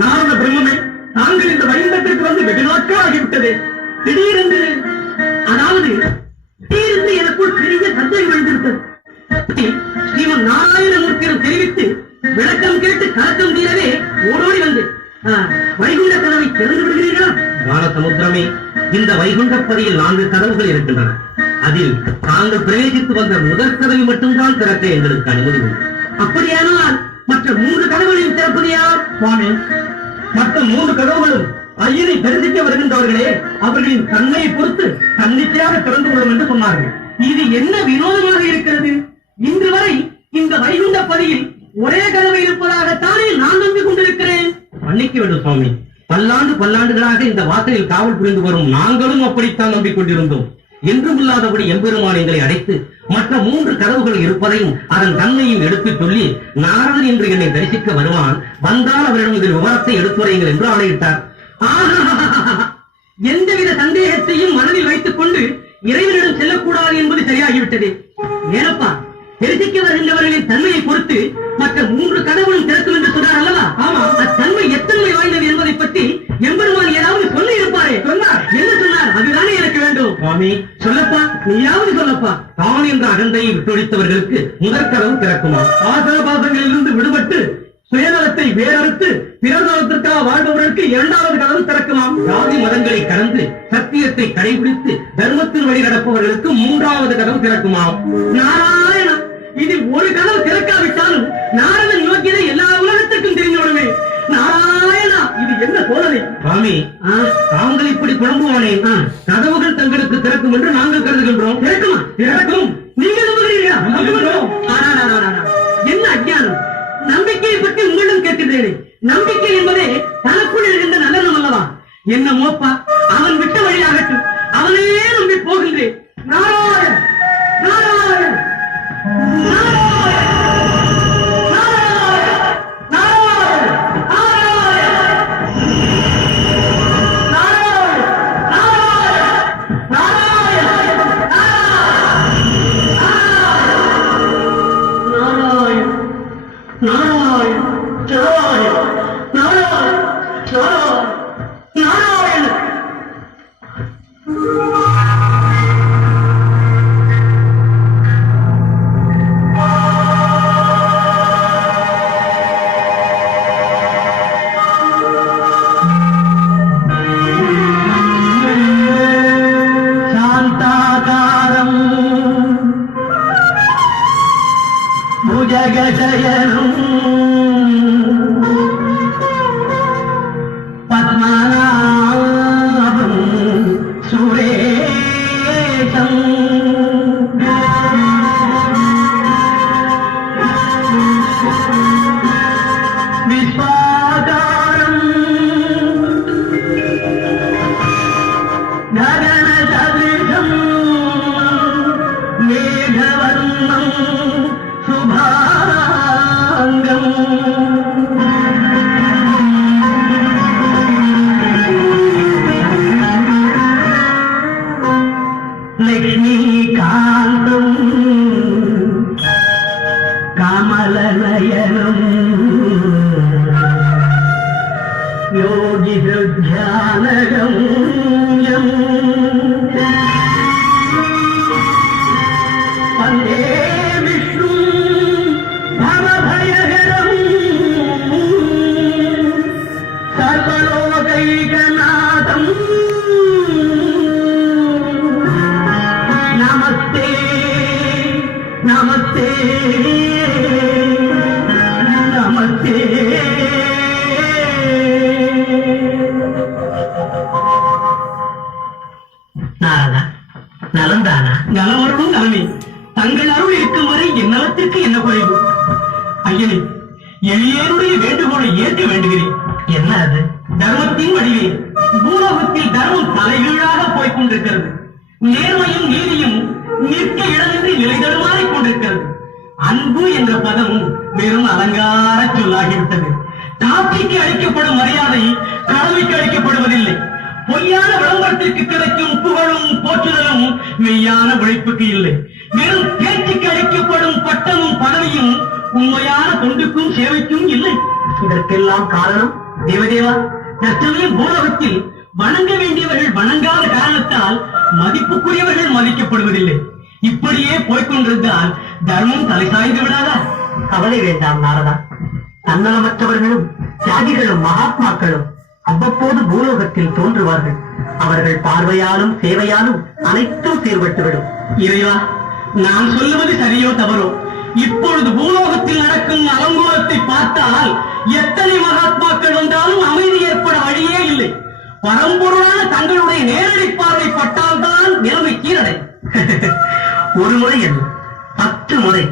நாரத பிரம்மே, தாங்கள் இந்த வைகுண்டத்திற்கு வந்து வெகு நாட்கள் ஆகிவிட்டது. திடீரென்று, அதாவது திடீரென்று எனக்குள் பெரிய சந்தேகம் எழுந்திருந்தது. ஸ்ரீமன் நாராயணமூர்த்தியிடம் தெரிவித்து விளக்கம் கேட்டு கலக்கம் தீரவே ஓடோடி வந்து வைகுண்ட கதவை திறந்து விடுகிறீர்களா? ஞானசமுத்திரமே, இந்த வைகுண்டப்பதியில் 4 கதவுகள் இருக்கின்றன. அதில் தாங்கள் பிரவேசித்து வந்த முதல் கதவை மட்டும்தான் திறக்க எங்களுக்கு அனுமதி உண்டு. அப்படியானால் மற்ற 3 கதவுகளையும் திறப்பது யார்? சுவாமி, மற்ற 3 கதவுகளும் ஐயனை தரிசிக்க வருகின்றவர்களே, அவர்களின் தன்மையை பொறுத்து தன்னிச்சையாக திறந்து விடும் என்று சொன்னார்கள். இது என்ன வினோதமாக இருக்கிறது? இன்று வரை இந்த வைகுண்ட பதியில் ஒரே கதவை இருப்பதாகத்தானே நான் நம்பிக் கொண்டிருக்கிறேன். மன்னிக்க வேண்டும் சுவாமி, பல்லாண்டுகளாக இந்த வாசலில் காவல் புரிந்து வரும் நாங்களும் அப்படித்தான் நம்பிக்கொண்டிருந்தோம். என்றும் இல்லாதபடி எம்பெருமான் எங்களை அடைத்து மற்ற 3 கதவுகள் இருப்பதையும் அதன் தன்மையும் எடுத்துச் சொல்லி, நாரதன் என்று என்னை தரிசிக்க வருவான், வந்தால் அவரிடம் இதில் விவரத்தை எடுத்துரையுங்கள் என்று ஆணையிட்டார். எந்தவித சந்தேகத்தையும் மனதில் வைத்துக் கொண்டு இறைவனிடம் செல்லக்கூடாது என்பது சரியாகிவிட்டது. ஏனப்பா, தெரிசிக்க வருகின்றவர்களின் தன்மையை பொறுத்து மற்ற 3 கதவுகளும் திறக்கும் என்று சொன்னார் அல்லவா? ஆமா. அத்தன்மை எத்தன்மை வாய்ந்தது என்பதை பற்றி எம்பெருமான் ஏதாவது சொல்லி இருப்பாரே. சொன்னார். என்ன சொன்னார்? அதுதானே எனக்கு வேண்டும். சுவாமி, சொல்லப்பா, நீயாவது சொல்லப்பா. தான் என்ற அகந்தையை விட்டொழித்தவர்களுக்கு முதற் கதவு திறக்குமா? ஆசன பாசங்களிலிருந்து விடுபட்டு சுயநலத்தை வேறறுத்து பிறநலத்திற்காக வாழ்பவர்களுக்கு 2வது கதவு திறக்குமாம். ஜாதி மதங்களை கடந்து சத்தியத்தை கடைபிடித்து தர்மத்தின் வழி நடப்பவர்களுக்கு 3வது கதவு திறக்குமாம். நாராயணா, இதில் ஒரு கதவு திறக்காவிட்டாலும் நாரதன் யோக்கியதை எல்லா உலகத்திற்கும் தெரிந்துவிடுமே. நாராயணா, இது என்ன சோதனை? சுவாமி, தாங்கள் இப்படி குழம்புவானே, கதவுகள் தங்களுக்கு திறக்கும் என்று நாங்கள் கருதுகின்றோம். திறக்குமா? திறக்கும். நீங்கள் நம்புகிறீர்களா? என்ன அஞ்ஞானம்! நம்பிக்கையை பற்றி உங்களிடம் கேட்கிறேன். நம்பிக்கை என்பதே தனக்குள் இருக்கின்ற நல்லெண்ணம் அல்லவா? என்ன மோப்பா, அவன் விட்ட வழியாகட்டும், அவனையே நம்பி போகின்றேன். நாராயண நாராயண ஜகஜயனும் பத்மநாபம் சுரேஷம் விஸ்வாகாரம் ககனசதிருஷம் மேகவர்ணம் சுபாங்கம் லக்ஷ்மீகாந்தம் கமலநயனம் யோகி ஹிருத்யானகம் வந்தே விஷ்ணு பவபயஹரம் சர்வலோகைகநாதம் நமஸ்தே நமஸ்தே நமஸ்தே. நாரதா, நலந்தானா? நலவரும் நலமே. தங்கள் அருள் இருக்கும் வரை என் நலத்திற்கு என்ன குறைவு? ஐயனே, எளியனுடைய வேண்டுகோளை ஏற்க வேண்டுகிறேன். என்ன அது? தர்மத்தின் வழியே பூலோகத்தில் தர்மம் தலைகீழாக போய்க் கொண்டிருக்கிறது. நேர்மையும் நீதியும் நிற்க இடமின்றி நிலை தடுமாறிக் கொண்டிருக்கிறது. அன்பு என்ற பதம் வெறும் அலங்கார சொல்லாகிவிட்டது. காப்பிக்கு அளிக்கப்படும் மரியாதை கடமைக்கு அளிக்கப்படுவதில்லை. பொய்யான விளம்பரத்திற்கு கிடைக்கும் புகழும் போற்றுதலும் மெய்யான உழைப்புக்கு இல்லை. வெறும் பேச்சுக்கு அளிக்கப்படும் பட்டமும் பதவியும் உண்மையான தொண்டுக்கும் சேவைக்கும் இல்லை. இதற்கெல்லாம் காரணம் தேவதேவா, தற்சமயம் பூலோகத்தில் வணங்க வேண்டியவர்கள் வணங்காத காரணத்தால் மதிப்புக்குரியவர்கள் மதிக்கப்படுவதில்லை. இப்படியே போய்கொண்டிருந்தால் தர்மம் தலை சாய்ந்து விடாதா? கவலை வேண்டாம் நாரதா. தன்னலமற்றவர்களும் தியாகிகளும் மகாத்மாக்களும் அவ்வப்போது பூலோகத்தில் தோன்றுவார்கள். அவர்கள் பார்வையாலும் சேவையாலும் அனைத்தும் சீர்பட்டுவிடும். இறைவா, நான் சொல்லுவது சரியோ தவறோ, இப்பொழுது பூலோகத்தில் நடக்கும் அலங்கோலத்தை பார்த்தால் எத்தனை மகாத்மாக்கள் வந்தாலும் அமைதி ஏற்பட வழியே இல்லை. பரம்பொருளான தங்களுடைய நேரடி பார்வை பட்டால்தான் நிலைமை கீழடை. ஒரு முறை அல்ல, 10 முறை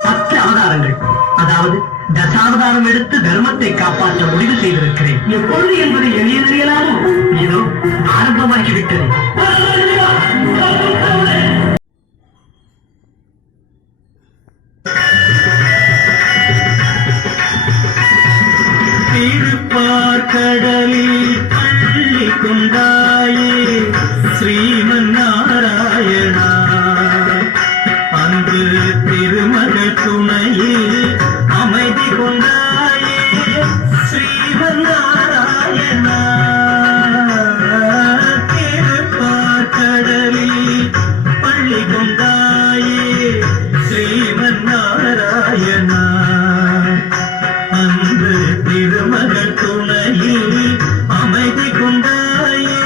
10 அவதாரங்கள், அதாவது தசாவதாரம் எடுத்து தர்மத்தை காப்பாற்ற முடிவு செய்திருக்கிறேன். எப்பொழுது என்பது எளிய தெரியலாமோ? ஏதோ ஆரம்பமாகிவிட்டது. திருப்பார்கடலில் பள்ளி கொண்டாயே ஸ்ரீமன் நாராயணா, அன்று திருமகள் துணையில் அமைதி கொண்டாயே ஸ்ரீமன் நாராயணா. திருப்பார்கடலில் பள்ளி கொண்டாயே ஸ்ரீமன் நாராயணா, அன்று திருமகள் துணையில் அமைதி கொண்டாயே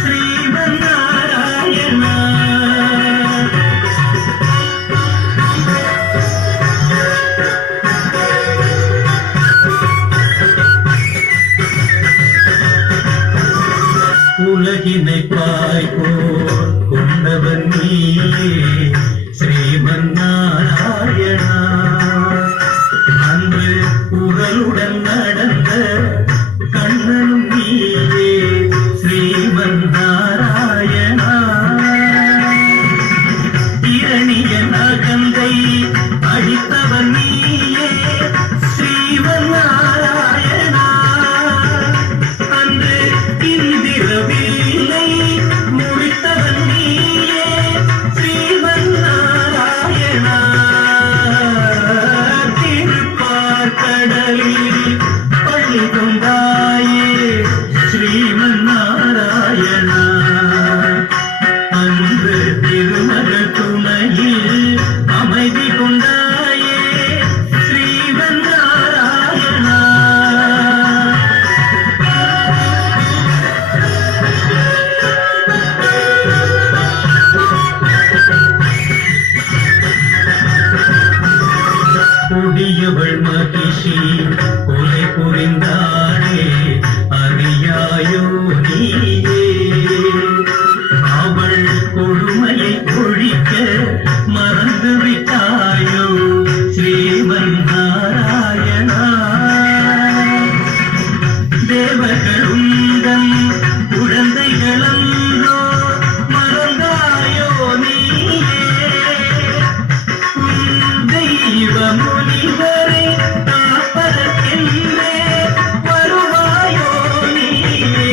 ஸ்ரீமன் நாராயணா. உலகினை பாய்போர் கொண்டவன் நீயே ஸ்ரீமன் நாராயணா, அன்று உடலுடன் நடந்த கண்ணனும் நீயே ஸ்ரீமன் நாராயணா. இரணிய நகந்தை அழித்தவன் நீயே ஸ்ரீமன் நாராயணா, அன்று இந்திரவில்லை முடித்தவன் நீயே ஸ்ரீமன் நாராயணா. திருப்பார்கடலில் பள்ளி கொண்டாயே ஸ்ரீமன் நாராயணா, அன்று திருமகள் துணையில் அமைதி கொண்டாயே ஸ்ரீமன் நாராயணா. கொடியவள் மகிஷி கொலை புரிந்தாளே அறியாயோ நீயே, அவள் கொடுமையை ஒழிக்க மறந்து விட்டாயோ ஸ்ரீமன் நாராயணா. தேவர்கள் உந்தன் குழந்தைகளன்றோ மறந்தாயோ நீயே, தெய்வ முனிவரை காப்பதற்கென்றே வருவாயோ நீயே.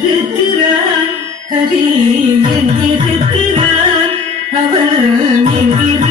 எங்கிருக்கிறான் ஹரி எங்கிருக்கிறான் அவன் எங்கிருக்கிறான்